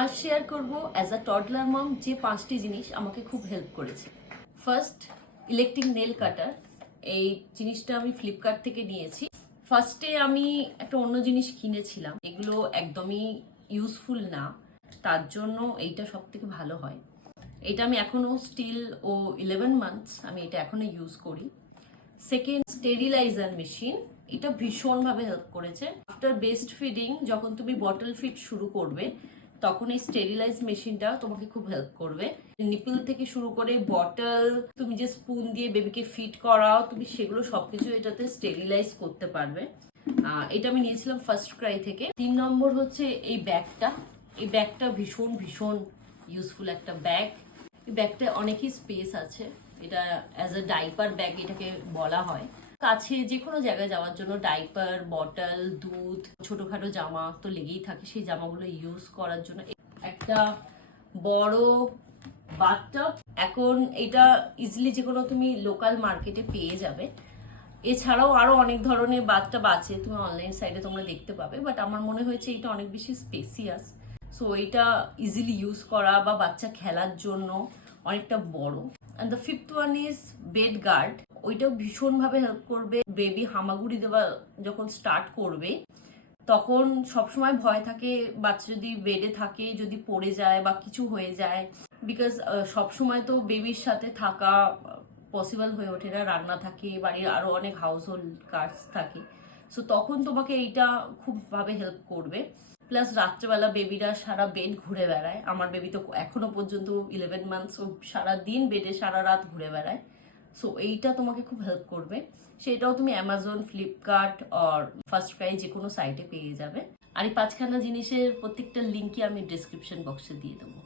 আজ শেয়ার করব as a toddler মম যে 5টি জিনিস আমাকে খুব হেল্প করেছে। ফার্স্ট, ইলেকট্রিক নেল কাটার। এই জিনিসটা আমি ফ্লিপকার্ট থেকে নিয়েছি। ফার্স্টে আমি একটা অন্য জিনিস কিনেছিলাম, এগুলো একদমই ইউজফুল না, তার জন্য এইটা সব থেকে ভালো হয়। এটা আমি এখনো স্টিল 11 মান্থস আমি এটা এখনো ইউজ করি। Second, steriliser machine. এটা ভীষণভাবে হেল্প করেছে। আফটার বেস্ট ফিডিং, যখন তুমি বটল ফিড শুরু করবে তখন এই স্টেরিলাইজ মেশিনটা তোমাকে খুব হেল্প করবে। নিপল থেকে শুরু করে বটল, তুমি যে স্পুন দিয়ে বেবিকে ফিড করাও, তুমি সেগুলো সবকিছু এটাতে স্টেরিলাইজ করতে পারবে। এটা আমি নিয়েছিলাম ফার্স্ট ক্রাই থেকে। 3 নম্বর হচ্ছে এই ব্যাগটা। এই ব্যাগটা ভীষণ ভীষণ ইউজফুল একটা ব্যাগ। এই ব্যাগটা অনেকই স্পেস আছে। এটা অ্যাজ আ ডাইপার ব্যাগ এটাকে বলা হয়। কাছে যে কোনো জায়গায় যাওয়ার জন্য ডাইপার, বটল, দুধ, ছোটখাটো জামা তো লেগেই থাকে, সেই জামাগুলো ইউজ করার জন্য একটা বড় বাথটব। এখন এটা ইজিলি যে কোনো তুমি লোকাল মার্কেটে পেয়ে যাবে। এছাড়াও আরো অনেক ধরনের বাথটব আছে, তুমি অনলাইন সাইটে তোমরা দেখতে পাবে, বাট আমার মনে হয়েছে এটা অনেক বেশি স্পেসিয়াস। সো এটা ইজিলি ইউজ করা বা বাচ্চা খেলার জন্য অনেকটা বড়। And the fifth one is bed guard. ওইটাও ভীষণভাবে হেল্প করবে। বেবি হামাগুড়ি দেওয়া যখন স্টার্ট করবে তখন সবসময় ভয় থাকে বাচ্চা যদি বেডে থাকে, যদি পড়ে যায় বা কিছু হয়ে যায়, বিকজ সবসময় তো বেবির সাথে থাকা পসিবল হয়ে ওঠে না, রান্না থাকে, বাড়ির আরো অনেক হাউস হোল্ড কাজ থাকে। সো তখন তোমাকে এইটা খুব ভাবে হেল্প করবে। প্লাস রাত্রেবেলা বেবিরা সারা বেড ঘুরে বেড়ায়, আমার বেবি তো এখনো পর্যন্ত 11 মান্থস, ও সারা দিন বেডে সারা রাত ঘুরে বেড়ায়। সো এইটা তোমাকে খুব হেল্প করবে। সেটাও তুমি অ্যামাজন, ফ্লিপকার্ট আর ফার্স্ট ক্রাই যে কোনো সাইটে পেয়ে যাবে। আর এই 5খানা জিনিসের প্রত্যেকটা লিঙ্কই আমি ডিসক্রিপশন বক্সে দিয়ে দেবো।